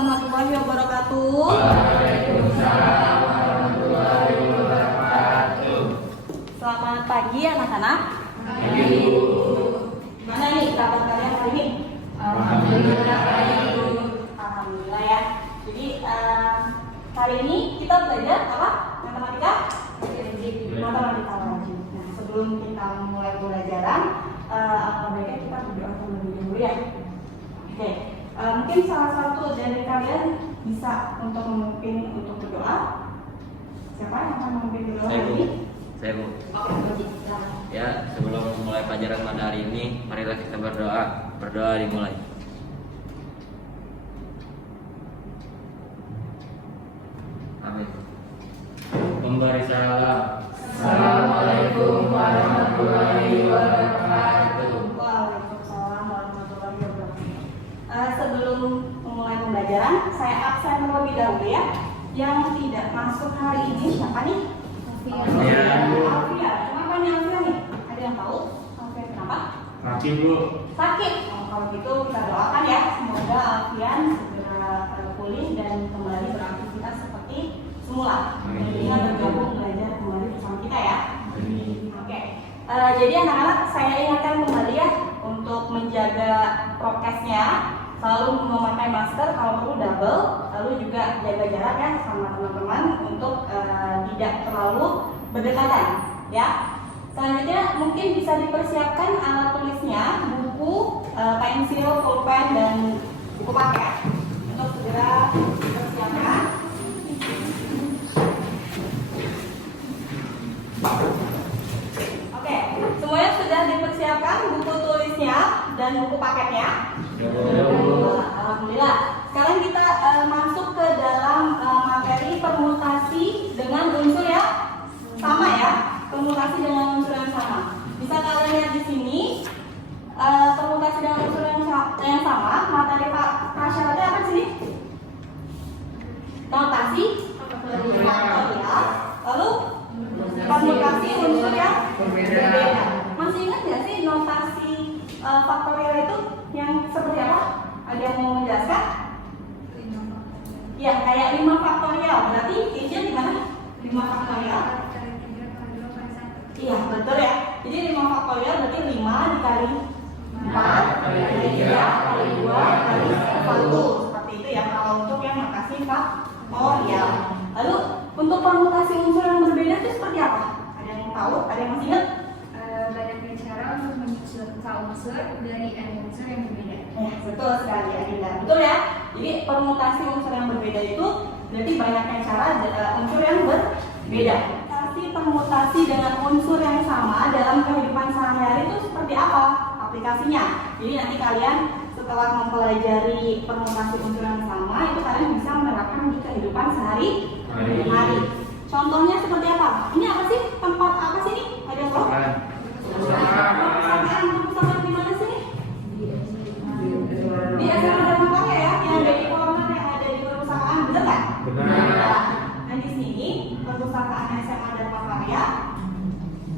warahmatullahi wabarakatuh. Waalaikumsalam warahmatullahi wabarakatuh. Selamat pagi anak-anak. Pagi, Bu. Gimana nih kabar kalian hari ini? Alhamdulillah baik, Bu. Alhamdulillah ya. Jadi hari ini kita belajar apa? Matematika? Matematika wajib. Nah, sebelum kita mulai pelajaran, baiknya kita berdoa terlebih dahulu ya. Oke, mungkin salah satu dari kalian bisa untuk memimpin untuk berdoa. Siapa yang akan memimpin berdoa hari ini? Saya, Bu. Oke, silakan. Ya, sebelum memulai pelajaran pada hari ini, marilah kita berdoa. Berdoa dimulai. Amin. Memberi salam. Assalamualaikum warahmatullahi wabarakatuh. Waalaikumsalam warahmatullahi wabarakatuh. Sebelum memulai pembelajaran, saya absen terlebih dahulu ya. Yang tidak masuk hari ini siapa nih? Alfian. Kenapa nih Alfian nih? Ada yang tahu? Alfian kenapa? Sakit, Bu. Sakit. Kalau gitu kita doakan ya, semoga Alfian segera pulih dan kembali beraktivitas seperti semula. Tentunya bergabung belajar kembali bersama kita ya. Oke. Jadi anak-anak saya ingatkan kembali ya untuk menjaga prokesnya, selalu memakai masker kalau perlu double, lalu juga jaga jarak ya sama teman-teman untuk tidak terlalu berdekatan ya. Selanjutnya mungkin bisa dipersiapkan alat tulisnya, buku, pensil, pulpen dan buku paket untuk segera dipersiapkan. Oke, semuanya sudah dipersiapkan buku tulisnya dan buku paketnya. Alhamdulillah. Sekarang kita masuk ke dalam materi permutasi dengan unsur yang sama ya. Permutasi dengan unsur yang sama. Bisa kalian lihat di sini permutasi dengan unsur yang sama. Materi prasyaratnya apa di sini? Notasi faktorial. Lalu permutasi unsur yang berbeda. Masih ingat nggak sih notasi faktorial itu yang seperti apa? Ada yang mau menjelaskan? Ya, kayak 5 faktorial. Berarti intinya di mana? 5 faktorial. Iya, betul ya. Jadi 5 faktorial berarti 5 dikali 4 kali 3 kali 2 kali 1. Seperti itu ya kalau untuk yang notasi faktorial. Lalu untuk permutasi unsur yang berbeda itu seperti apa? Ada yang tahu? Ada yang masih ingat? Banyaknya cara untuk menyusun unsur dari unsur yang berbeda. Ya, betul sekali Adinda. Betul ya. Jadi permutasi unsur yang berbeda itu berarti banyaknya cara unsur yang berbeda. Permutasi dengan unsur yang sama dalam kehidupan sehari-hari itu seperti apa aplikasinya? Jadi nanti kalian setelah mempelajari permutasi unsur yang sama itu kalian bisa menerapkan di kehidupan sehari-hari. Contohnya seperti apa? Ini apa sih? Tempat apa sih ini? Ada yang tahu? Perpustakaan di mana sih? Di SMA Dharma Karya ya, yang ada di corner yang ada di perpustakaan, benar kan? Benar. Nah di sini perpustakaan SMA Dharma Karya,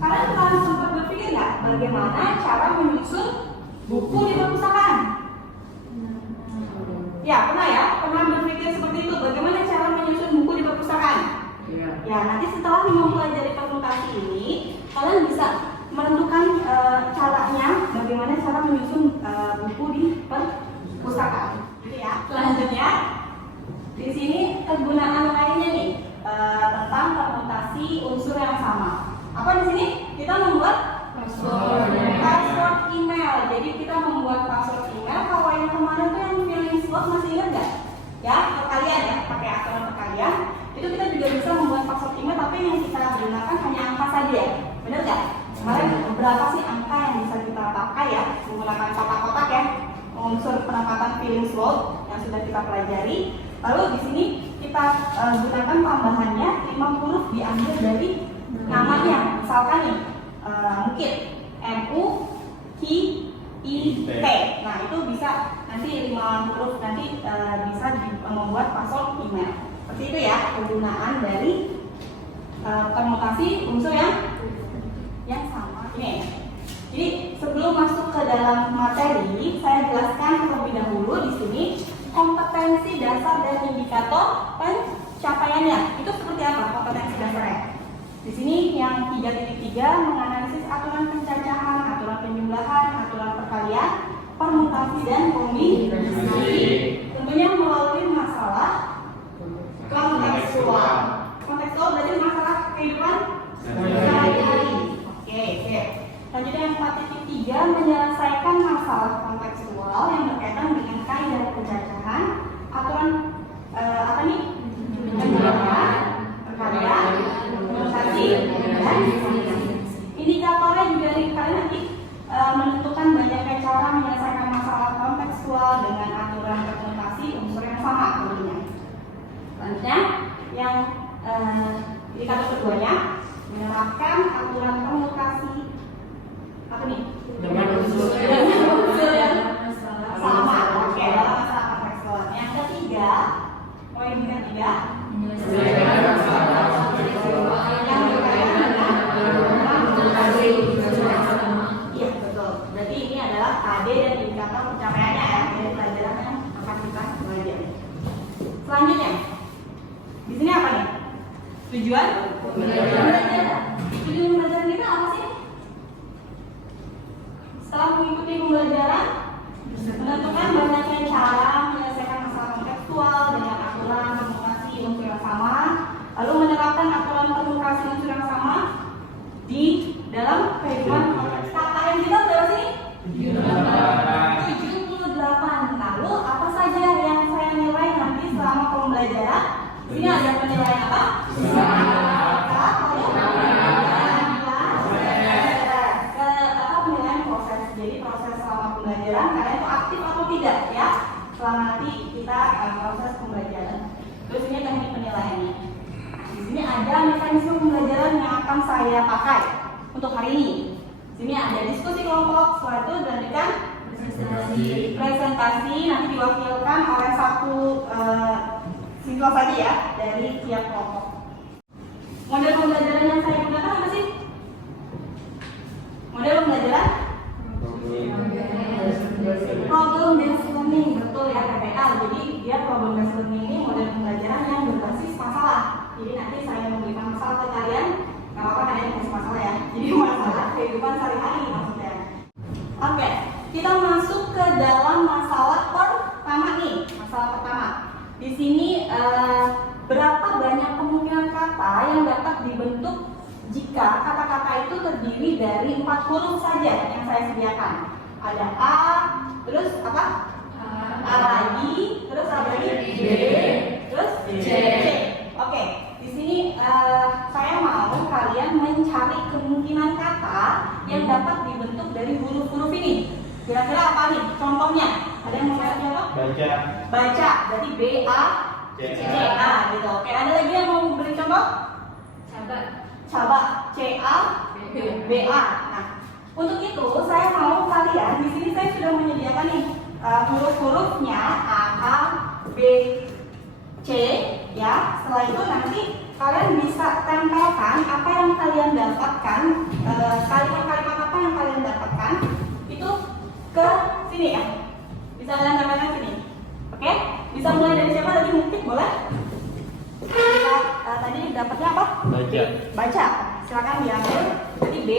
kalian pernah sempat berpikir nggak bagaimana cara menyusun buku di perpustakaan? Ya pernah ya, pernah berpikir seperti itu. Bagaimana cara menyusun buku di perpustakaan? Ya nanti setelah mempelajari permutasi ini, kalian bisa menentukan caranya bagaimana cara menyusun buku di perpustakaan. Gitu ya. Selanjutnya di sini kegunaan lainnya nih tentang permutasi unsur yang sama. Apa di sini? Kita membuat password email. Jadi kita membuat password email. Kalau yang kemarin tuh yang feeling slot masih ingat nggak? Ya, untuk kalian ya, pakai akun untuk kalian. Itu kita juga bisa membuat password email, tapi yang kita gunakan hanya angka saja ya. Benar nggak? Kemarin berapa sih angka yang bisa kita pakai ya menggunakan kotak-kotak ya? Unsur penempatan feeling slot yang sudah kita pelajari. Lalu di sini kita gunakan tambahannya 5 huruf diambil dari namanya. Misalkan nih mungkin MU Q I T. Nah itu bisa nanti 5 huruf nanti bisa membuat password email. Seperti itu ya kegunaan dari permutasi unsur yang sama. Ini. Jadi sebelum masuk ke dalam materi, saya jelaskan terlebih dahulu di sini kompetensi dasar dan indikator pencapaiannya. Itu seperti apa kompetensi dasarnya? Di sini yang 3.3 menganalisis aturan pencacahan, aturan penjumlahan, aturan perkalian, permutasi dan kombinasi. Tentunya melalui masalah kontekstual. Kontekstual berarti masalah kehidupan sehari-hari. Oke. Selanjutnya yang 4.3 menyelesaikan masalah kontekstual yang berkaitan dengan kaidah pencacahan, aturan apa nih? Penjumlahan, perkalian, permutasi dan kombinasi. Indikatornya juga nih, kalian nanti menentukan banyaknya cara menyelesaikan masalah kontekstual dengan aturan permutasi unsur yang sama tentunya. Selanjutnya yang indikator keduanya menerapkan aturan permutasi apa nih? Dengan unsur yang sama. Oke, dalam masalah kontekstual. Yang ketiga, poin ketiga menyelesaikan masalah kontekstual yang berkaitan dengan permutasi unsur yang sama. Iya betul. Berarti ini adalah KD dan indikator pencapaiannya ya dari pelajaran yang akan kita pelajari. Selanjutnya, di sini apa nih? Tujuan pembelajaran. Tujuan pembelajaran kita apa sih? Setelah mengikuti pembelajaran, menentukan banyaknya cara menyelesaikan masalah kontekstual dengan aturan permutasi unsur yang sama, lalu menerapkan aturan permutasi unsur yang sama di dalam kehidupan konteks. KKN kita berapa sih? 78. Lalu apa saja yang saya nilai nanti selama pembelajaran? Di sini ada penilaian apa? Penilaian proses. Jadi proses selama pembelajaran kalian itu aktif atau tidak ya? Selama nanti kita proses pembelajaran. Terus ini teknik penilaiannya. Di sini ada mekanisme pembelajaran yang akan saya pakai untuk hari ini. Di sini ada diskusi kelompok, setelah itu dilanjutkan presentasi nanti diwakilkan oleh satu siswa saja ya dari tiap kelompok. Model pembelajaran yang saya gunakan apa sih? Model pembelajaran problem based learning, betul ya PBL. Jadi dia problem based learning ini model pembelajaran yang berbasis masalah. Jadi nanti saya memberikan masalah ke kalian, nggak apa-apa kalian kasih masalah ya. Jadi masalah kehidupan sehari-hari maksudnya. Oke, kita masuk ke dalam masalah pertama nih. Masalah pertama. Di sini berapa banyak kemungkinan kata yang dapat dibentuk jika kata-kata itu terdiri dari 4 huruf saja yang saya sediakan. Ada A, terus apa? A lagi, terus apa lagi? B, terus C. Oke, di sini saya mau kalian mencari kemungkinan kata yang dapat dibentuk dari huruf-huruf ini. Kira-kira apa nih? Contohnya, ada yang mau kasih contoh? Baca, berarti B A C A gitu. Oke, ada lagi yang mau beri contoh? Coba C A B A. Nah, untuk itu saya mau kalian di sini saya sudah menyediakan nih huruf-hurufnya A B C ya. Setelah itu nanti kalian bisa tempelkan apa yang kalian dapatkan, kalimat-kalimat apa yang kalian dapatkan itu ke sini ya. Bisa kalian tempelkan sini. Oke? Bisa mulai dari siapa tadi mungkin boleh? Tadi dapatnya apa? Baca. Silakan diambil. Jadi B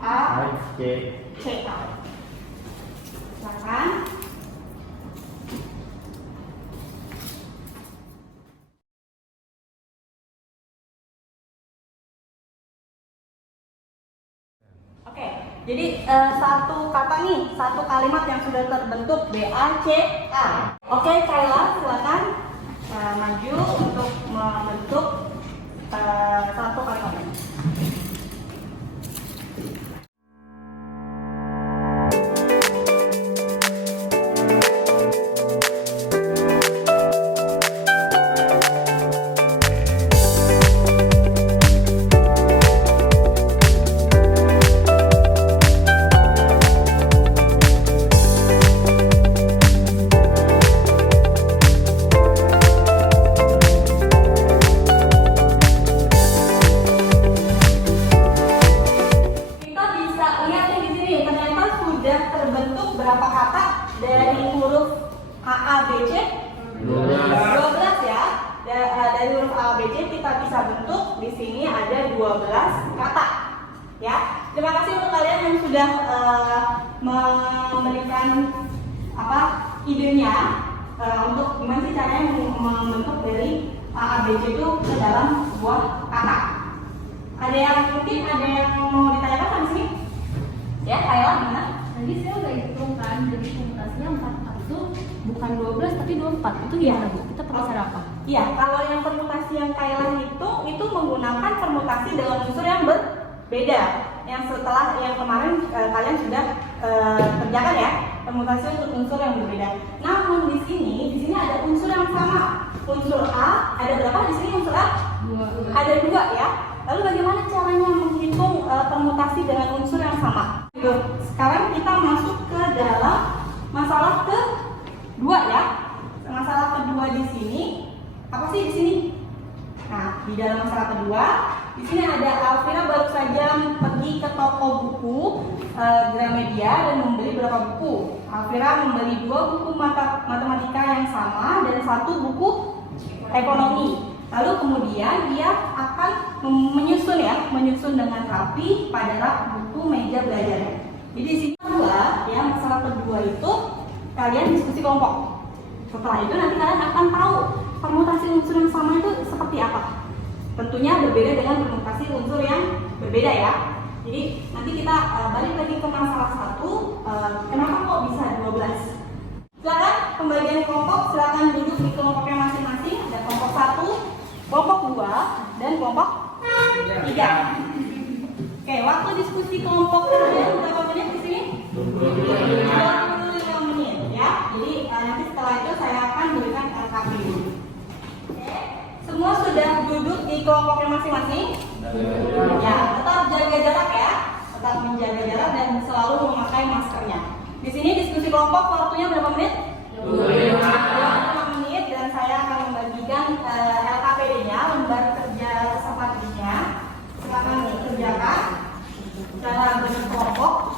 A C A. Silakan. Oke, jadi satu kata nih, satu kalimat yang sudah terbentuk B A C A. Oke, Kayla, silakan maju untuk membentuk satu kalimat ini. memberikan idenya untuk gimana sih caranya membentuk dari ABC itu ke dalam sebuah kata. Ada yang mau ditanyakan di sini? Ya, Kayla gimana? Tadi saya udah hitung kan, jadi permutasinya 4 itu bukan 12 tapi 24. Itu gimana Bu? Kita pakai cara apa? Iya, kalau yang permutasi yang Kayla hitung itu menggunakan permutasi dengan unsur yang berbeda. Yang setelah yang kemarin kalian sudah kerjakan ya, permutasi untuk unsur yang berbeda. Namun di sini ada unsur yang sama. Unsur A ada berapa di sini unsur A? 2. Ada 2 ya. Lalu bagaimana caranya menghitung permutasi dengan unsur yang sama? Sekarang kita masuk ke dalam masalah kedua ya. Masalah kedua di sini apa sih di sini? Nah, di dalam masalah kedua di sini ada Alvira baru saja pergi ke toko buku Gramedia dan membeli berapa buku? Alvira membeli 2 buku matematika yang sama dan 1 buku ekonomi. Lalu kemudian dia akan menyusun dengan rapi pada rak buku meja belajarnya. Jadi di sini kedua, ya masalah kedua itu kalian diskusi kelompok. Setelah itu nanti kalian akan tahu permutasi unsur yang sama itu seperti apa. Tentunya berbeda dengan permutasi unsur yang berbeda ya. Jadi nanti kita balik lagi ke masalah 1. Kenapa kok bisa 12? Silakan pembagian kelompok, silakan duduk di kelompoknya masing-masing. Ada kelompok 1, kelompok 2, dan kelompok 3. Oke, waktu diskusi kelompok kalian berapa menit di sini? 25 menit ya. Jadi nanti setelah itu saya akan berikan LKP dulu. Oke, semua sudah duduk di kelompoknya masing-masing? Ya, tetap jaga jarak ya. Tetap menjaga jarak dan selalu memakai maskernya. Di sini diskusi kelompok waktunya berapa menit? 25 menit dan saya akan membagikan LKPD-nya, lembar kerja sesampainya. Silakan dikerjakan secara berkelompok.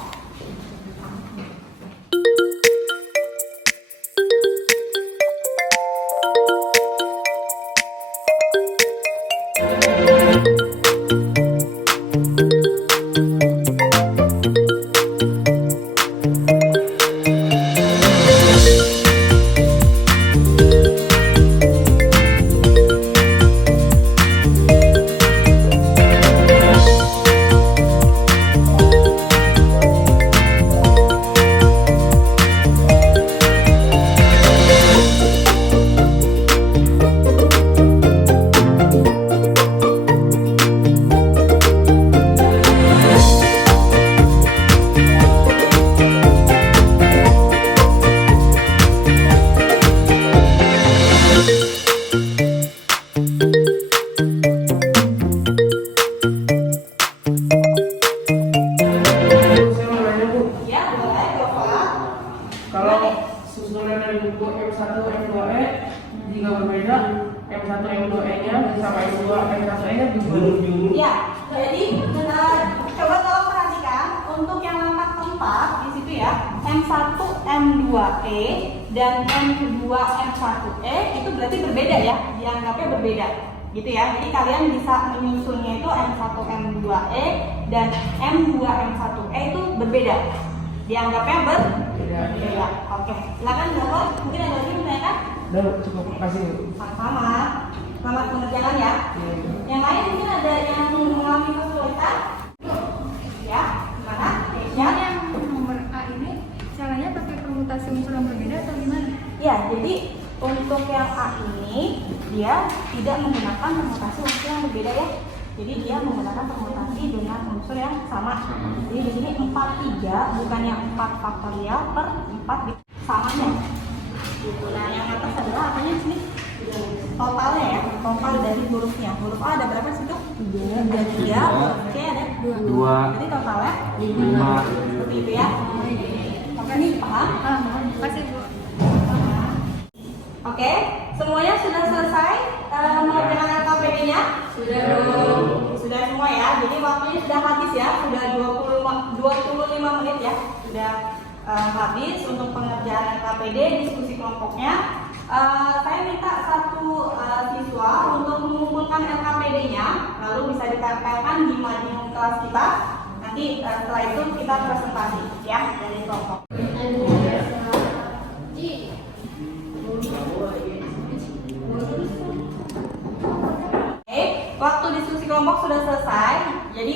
Ya, jadi coba tolong perhatikan untuk yang langkah keempat di situ ya, M1, M2E dan M2, M1E itu berarti berbeda ya, dianggapnya berbeda, gitu ya. Jadi kalian bisa menyusunnya itu M1, M2E dan M2, M1E itu berbeda, dianggapnya berbeda. Oke, silakan jawab. Mungkin ada lagi menanyakan? Cukup, makasih. Sama-sama. Selamat pengerjaan ya. Yang lain mungkin ada yang mengalami kesulitan? Ya, gimana? Yang nomor A ini caranya pakai permutasi unsur yang berbeda atau gimana? Ya, jadi untuk yang A ini dia tidak menggunakan permutasi unsur yang berbeda ya. Jadi dia menggunakan permutasi dengan unsur yang sama. Jadi di sini 4/3 bukan yang 4 faktorial per 4 samanya. Gitu. Nah, yang atas adalah apanya di sini? Totalnya ya, total dari hurufnya. Huruf A ada berapa sih tuh? 3, huruf C ada 2. Jadi totalnya 5. Seperti itu ya. Oke nih, paham? Makasih Bu. Oke, semuanya sudah selesai mengerjakan LKPD-nya? Sudah dong. Sudah semua ya. Jadi waktunya sudah habis ya. Sudah 25 menit ya. Sudah habis untuk pengerjaan LKPD, diskusi kelompoknya. Saya minta satu siswa untuk mengumpulkan LKPD-nya, lalu bisa ditempelkan di mading kelas kita. Nanti setelah itu kita presentasi ya dari kelompok. waktu diskusi kelompok sudah selesai. Jadi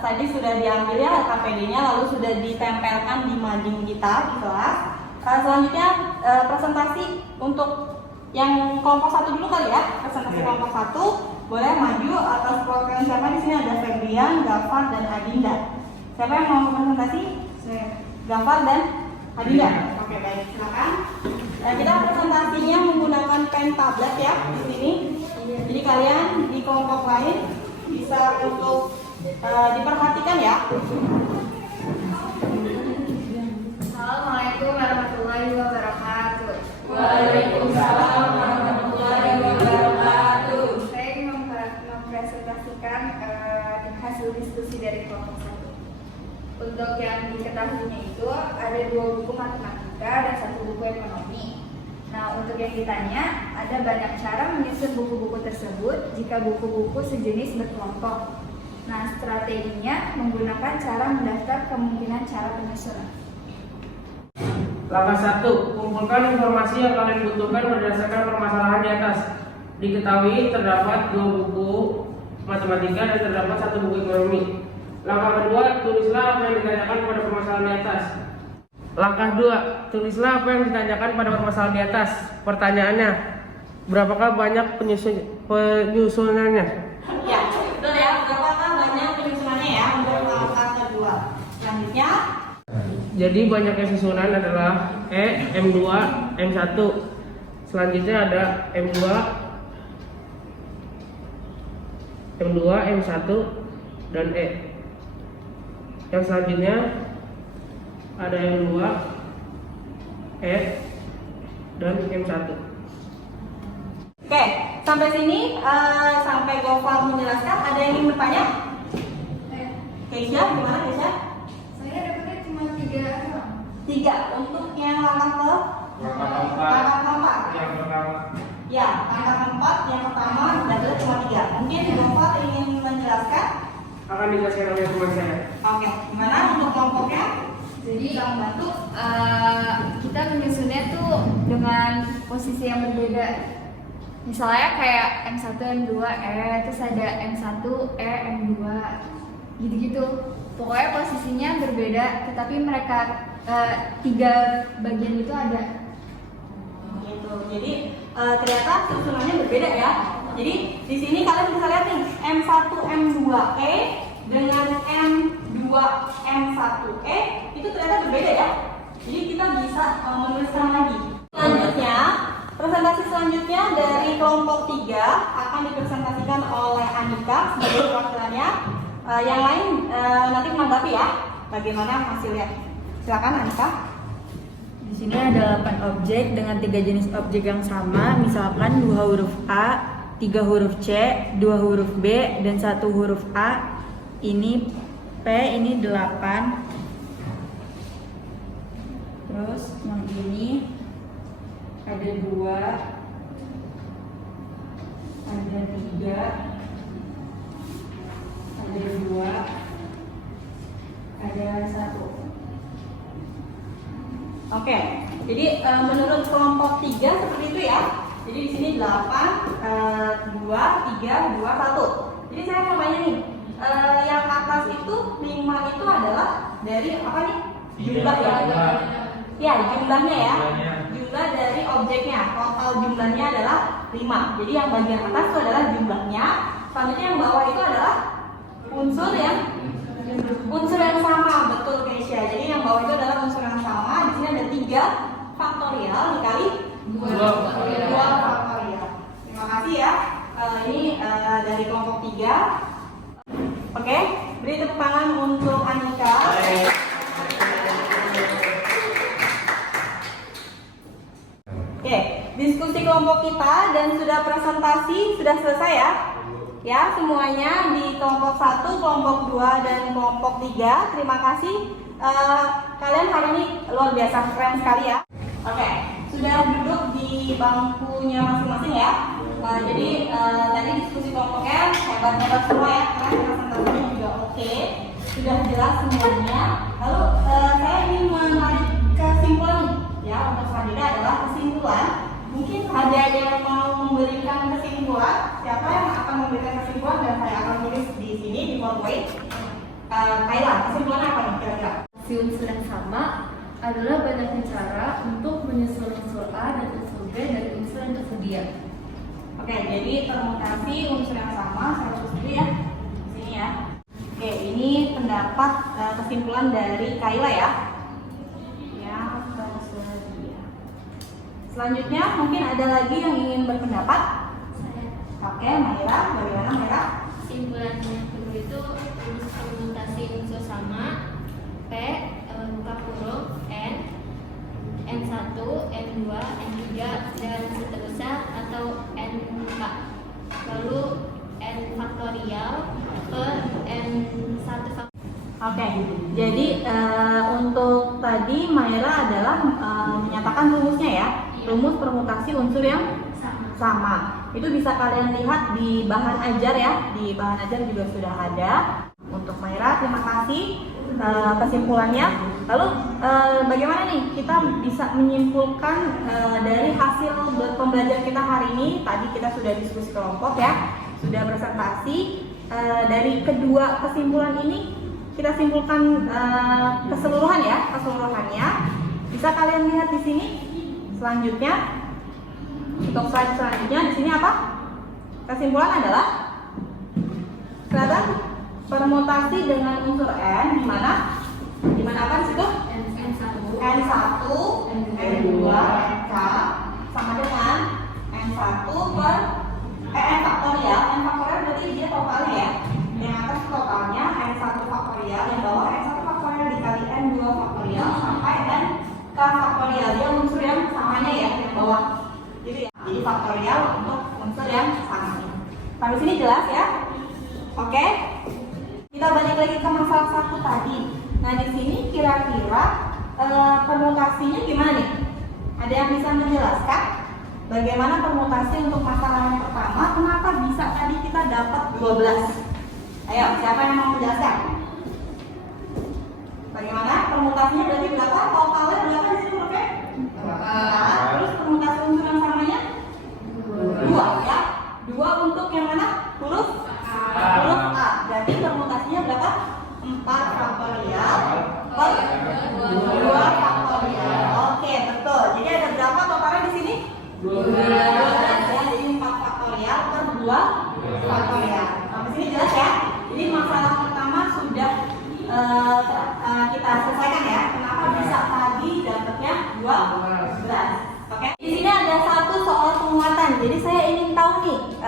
tadi sudah diambil ya KPD-nya, lalu sudah ditempelkan di mading kita di kelas. Selanjutnya presentasi untuk yang kelompok 1 dulu kali ya. Presentasi kelompok 1 boleh maju atas perwakilan siapa di sini, ada Febrian, Gafar dan Adinda. Siapa yang mau presentasi? Saya. Gafar dan Adinda. Oke, baik, silakan. Kita presentasinya menggunakan pen tablet ya di sini. Jadi kalian di kelompok lain bisa untuk diperhatikan ya. Assalamualaikum warahmatullahi wabarakatuh. Waalaikumsalam warahmatullahi wabarakatuh. Saya ingin mempresentasikan hasil diskusi dari kelompok 1. Untuk yang diketahuinya itu ada 2 buku matematika dan 1 buku ekonomi. Nah, untuk yang ditanya, ada banyak cara menyusun buku-buku tersebut jika buku-buku sejenis berkelompok. Nah, strateginya menggunakan cara mendaftar kemungkinan cara penyusunan. Langkah 1. Kumpulkan informasi yang kalian butuhkan berdasarkan permasalahan di atas. Diketahui terdapat 2 buku matematika dan terdapat 1 buku ekonomi. Langkah kedua, tulislah apa yang ditanyakan pada permasalahan di atas. Langkah 2, tulislah apa yang ditanyakan pada permasalahan di atas. Pertanyaannya, berapakah banyak penyusunannya? Ya, betul ya. Berapakah banyak penyusunannya ya untuk langkah kedua. Selanjutnya, Jadi banyaknya susunan adalah E, M2, M1. Selanjutnya ada M2, M1, dan E. Yang selanjutnya ada M2, E, dan M1. oke, sampai sini sampai Gofal menjelaskan. Ada yang ingin bertanya? Keisha, gimana Keisha? Saya dapatnya cuma 3 doang. 3 untuk yang langkah keempat. Yang pertama. Ya, langkah keempat yang pertama adalah cuma 3. Mungkin Gofal ingin menjelaskan? Akan dijelaskan oleh teman saya. Oke, gimana untuk kelompoknya? Jadi yang bantu kita menyusunnya tuh dengan posisi yang berbeda. Misalnya kayak M1, M2, E, terus ada M1, E, M2, gitu-gitu. Pokoknya posisinya berbeda, tetapi mereka 3 bagian itu ada. Gitu. Jadi ternyata susunannya berbeda ya. Jadi di sini kalian bisa lihat nih M1 M2E dengan M2 M1E itu ternyata berbeda ya. Jadi kita bisa menuliskan lagi. Selanjutnya, presentasi selanjutnya dari kelompok 3 akan dipresentasikan oleh Anika sebagai perwakilannya. Yang lain nanti menanggapi ya bagaimana hasilnya. Silakan Anika. Di sini ada 8 objek dengan 3 jenis objek yang sama, misalkan 2 huruf A, 3 huruf C, 2 huruf B, dan 1 huruf A. Ini P, ini 8. Terus yang ini ada 2, ada 3, ada 2, ada 1. Oke, jadi menurut kelompok 3 seperti itu ya. Jadi di sini 8, 2, 3, 2, 1. Jadi saya mau tanya nih, yang atas itu 5 itu adalah dari apa nih? Jumlah ya? Ya, jumlahnya ya. Jumlah dari objeknya. Total jumlahnya adalah 5. Jadi yang bagian atas itu adalah jumlahnya. Selanjutnya yang bawah itu adalah unsur yang sama, betul Keisha. Jadi yang bawah itu adalah unsur yang sama. Di sini ada 3 faktorial dikali 2 faktorial. Terima kasih ya. Ini dari kelompok 3. Oke, beri tepuk tangan untuk Anika. Oke, diskusi kelompok kita dan sudah presentasi sudah selesai ya. Ya, semuanya di kelompok 1, kelompok 2, dan kelompok 3. Terima kasih. Kalian hari ini luar biasa, keren sekali ya. Oke, sudah duduk di bangkunya masing-masing ya. Jadi tadi diskusi kelompoknya hebat-hebat semua ya, karena presentasinya juga oke. Sudah jelas semuanya. Lalu saya ingin menarik kesimpulan ya, untuk selanjutnya adalah kesimpulan Mungkin ada yang mau memberikan kesimpulan. Siapa yang akan memberikan kesimpulan dan saya akan tulis di sini di PowerPoint. Kayla, kesimpulan apa nih kira-kira? Si unsur yang sama adalah banyaknya cara untuk menyusun unsur A dan unsur B dari unsur yang tersedia. Oke, jadi permutasi unsur yang sama saya tulis dulu ya. Di sini ya. Oke, ini pendapat kesimpulan dari Kayla ya. Yang tersedia. Selanjutnya mungkin ada lagi yang ingin berpendapat. Oke, Maira, bagaimana Maira? Kesimpulan yang kedua itu rumus permutasi unsur sama P buka kurung N1, N2, N3 dan seterusnya atau N4 lalu N faktorial per N1 faktorial. Oke, jadi untuk tadi Maira adalah menyatakan rumusnya ya, rumus permutasi unsur yang sama. Itu bisa kalian lihat di bahan ajar ya, di bahan ajar juga sudah ada. Untuk Maira, terima kasih kesimpulannya. Lalu bagaimana nih kita bisa menyimpulkan dari hasil pembelajaran kita hari ini? Tadi kita sudah diskusi kelompok ya, sudah presentasi. Dari kedua kesimpulan ini kita simpulkan keseluruhan ya, keseluruhannya. Bisa kalian lihat di sini. Selanjutnya, untuk slide selanjutnya di sini apa? Kesimpulan adalah kelihatan permutasi dengan unsur n di mana? Di mana apa di situ? N1, N2, N sama dengan N1 per N faktorial. N faktorial berarti dia totalnya ya. Yang atas totalnya N1 faktorial, yang bawah N1 faktorial dikali N2 faktorial sampai N k faktorial. Dia unsur yang samanya ya, yang bawah. Jadi faktorial untuk unsur yang sama. Sampai sini jelas ya? Oke. Kita balik lagi ke masalah 1 tadi. Nah, di sini kira-kira permutasinya gimana nih? Ada yang bisa menjelaskan bagaimana permutasi untuk masalah yang pertama? Kenapa bisa tadi kita dapat 12? Ayo, siapa yang mau menjelaskan? Bagaimana permutasinya berarti berapa? Totalnya berapa di sini, oke? Terus permutasi unsur yang samanya 2 ya. 2 untuk yang mana? Huruf A. Jadi permutasinya berapa? 4 faktorial per 2 faktorial. Oke, betul. Jadi ada berapa totalnya di sini? 12 ya. Jadi 4 faktorial per 2 faktorial. Sampai sini jelas ya? Jadi masalah pertama sudah kita selesaikan ya. Kenapa bisa tadi dapatnya 12? Oke. Di sini ada satu soal penguatan. Jadi saya ingin tahu nih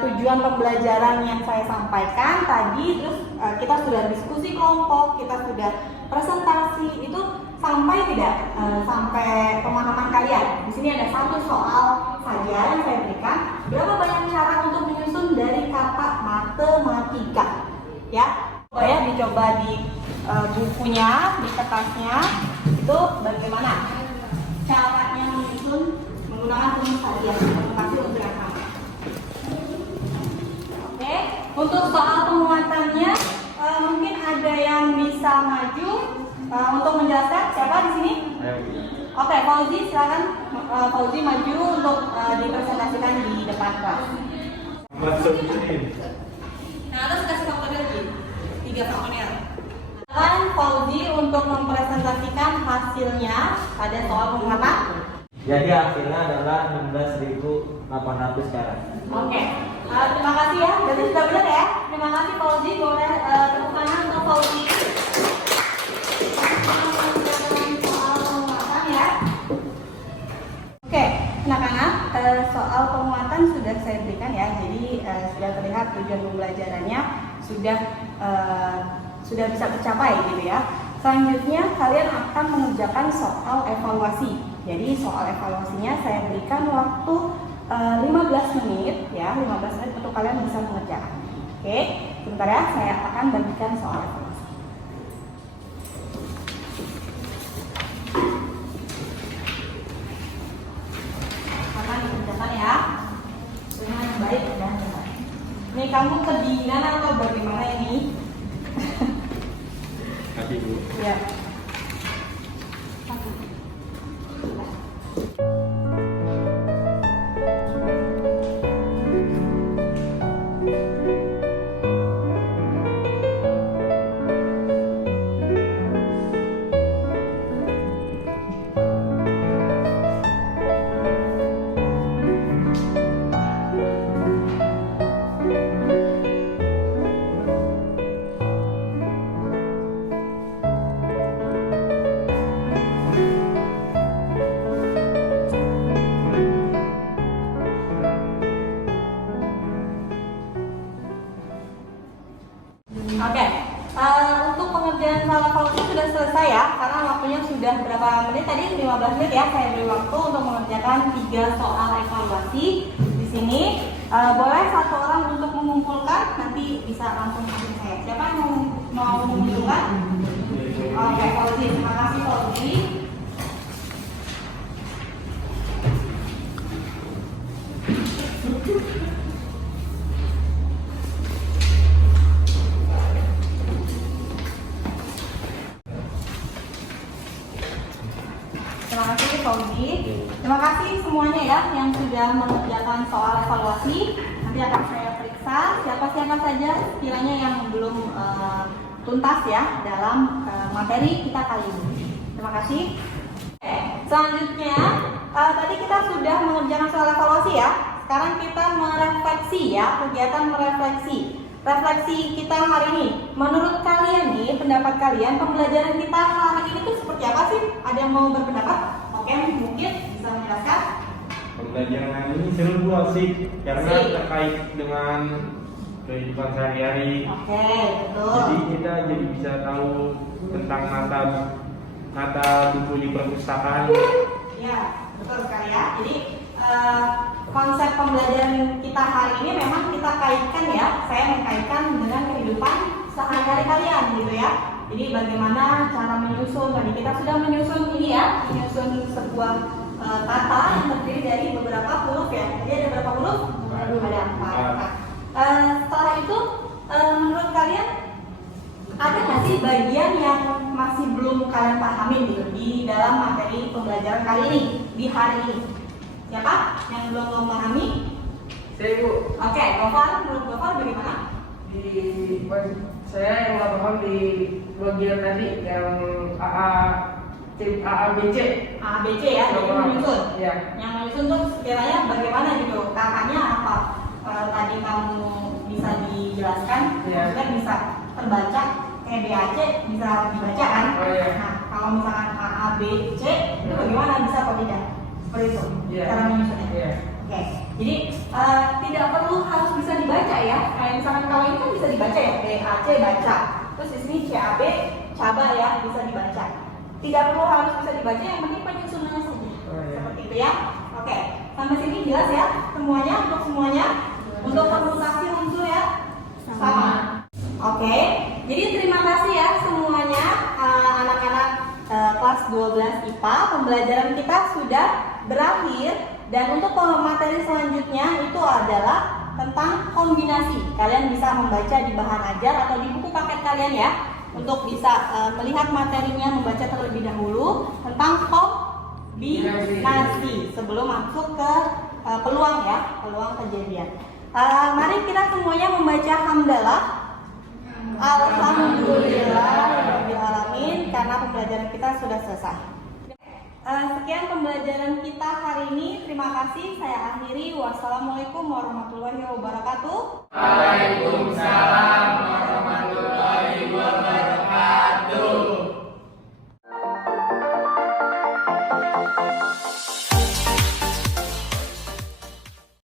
tujuan pembelajaran yang saya sampaikan tadi. Terus kita sudah diskusi kelompok, kita sudah presentasi. Itu sampai tidak sampai pemahaman kalian. Di sini ada satu soal saja yang saya berikan. Berapa banyak cara untuk menyusun dari kata matematika? Ya, ya dicoba di bukunya, di kertasnya. Itu bagaimana caranya menyusun menggunakan rumus tadi ya, permutasi unsur yang sama. Oke, untuk soal penguatannya mungkin ada yang bisa maju untuk menjelaskan. Siapa di sini? Oke, Fauzi silakan. Fauzi maju untuk dipresentasikan di depan kelas. Nah, terus kasih faktorial lagi 3 faktorial. Silakan Fauzi untuk mempresentasikan hasilnya pada soal penguatan. Jadi hasilnya adalah 16.800 sekarang. Oke, terima kasih ya. Berarti sudah benar ya. Terima kasih Fauzi. Boleh tepuk tangan untuk Fauzi. Soal penguatan ya. Oke, anak-anak, soal penguatan sudah saya berikan ya. Jadi sudah terlihat tujuan pembelajarannya sudah bisa tercapai gitu ya. Selanjutnya kalian akan mengerjakan soal evaluasi. Jadi soal evaluasinya saya berikan waktu 15 menit ya, 15 menit untuk kalian bisa mengerjakan. Oke, sebentar ya, saya akan bagikan soal evaluasi. Akan dikerjakan ya, dengan baik dan benar. Ini kamu kedinginan atau bagaimana ini? Kasih Bu. Ya. waktunya sudah berapa menit tadi? 15 menit ya. Saya beri waktu untuk mengerjakan 3 soal evaluasi. Di sini boleh satu orang untuk mengumpulkan, nanti bisa langsung kasih saya. Siapa yang mau mengumpulkan? Oke, Fauzi. Terima kasih Fauzi. Terima kasih Fauzi. Terima kasih semuanya ya yang sudah mengerjakan soal evaluasi. Nanti akan saya periksa siapa-siapa saja kiranya yang belum tuntas ya dalam materi kita kali ini. Terima kasih. Oke, selanjutnya tadi kita sudah mengerjakan soal evaluasi ya. Sekarang kita merefleksi ya, kegiatan merefleksi. Refleksi kita hari ini, menurut kalian nih, pendapat kalian, pembelajaran kita hari ini tuh seperti apa sih? Ada yang mau berpendapat? Oke, mungkin bisa menjelaskan? Pembelajaran hari ini seru Bu, asik karena Asik. terkait dengan kehidupan sehari-hari. Oke, betul. Jadi kita jadi bisa tahu tentang mata buku di perpustakaan. Ya, betul sekali ya. Jadi konsep pembelajaran kita hari ini memang kita kaitkan ya. Saya mengkaitkan dengan kehidupan sehari-hari kalian gitu ya. Jadi bagaimana cara menyusun, tadi kita sudah menyusun ini ya, menyusun sebuah kata yang terdiri dari beberapa huruf ya. Jadi ada berapa huruf? Ada 4. Setelah itu menurut kalian ada nggak sih bagian yang masih belum kalian pahami gitu di dalam materi pembelajaran kali ini di hari ini? Siapa yang belum memahami? Saya Bu, Oke, Gofar, menurut Gofar bagaimana? saya yang nggak paham di bagian tadi yang tim AABC. ABC ya, jadi menyusun. Ya. Yang menyusun tuh sekiranya bagaimana gitu? Kakaknya apa? Tadi kamu bisa dijelaskan, Iya. maksudnya bisa terbaca kayak BAC bisa dibaca kan? Oh, iya. Nah, kalau misalkan AABC itu bagaimana, bisa atau tidak? Seperti itu Iya. cara menyusunnya. Iya. Oke, jadi tidak perlu harus bisa dibaca ya. Kayak misalkan kalau ini kan bisa dibaca ya, BAC baca. Terus di sini CAB coba ya bisa dibaca. Tidak perlu harus bisa dibaca, yang penting penyusunannya saja. Oh, iya. Seperti itu ya. Oke, sampai sini jelas ya semuanya untuk semuanya. Untuk permutasi unsur ya sama. Oke, jadi terima kasih ya semuanya anak-anak kelas 12 IPA. Pembelajaran kita sudah berakhir. Dan untuk materi selanjutnya itu adalah tentang kombinasi. Kalian bisa membaca di bahan ajar atau di buku paket kalian ya, untuk bisa melihat materinya, membaca terlebih dahulu tentang kombinasi sebelum masuk ke peluang ya, peluang kejadian. Mari kita semuanya membaca hamdalah. Alhamdulillahirobbilalamin, karena pembelajaran kita sudah selesai. Sekian pembelajaran kita hari ini. Terima kasih. Saya akhiri. Wassalamualaikum warahmatullahi wabarakatuh. Waalaikumsalam.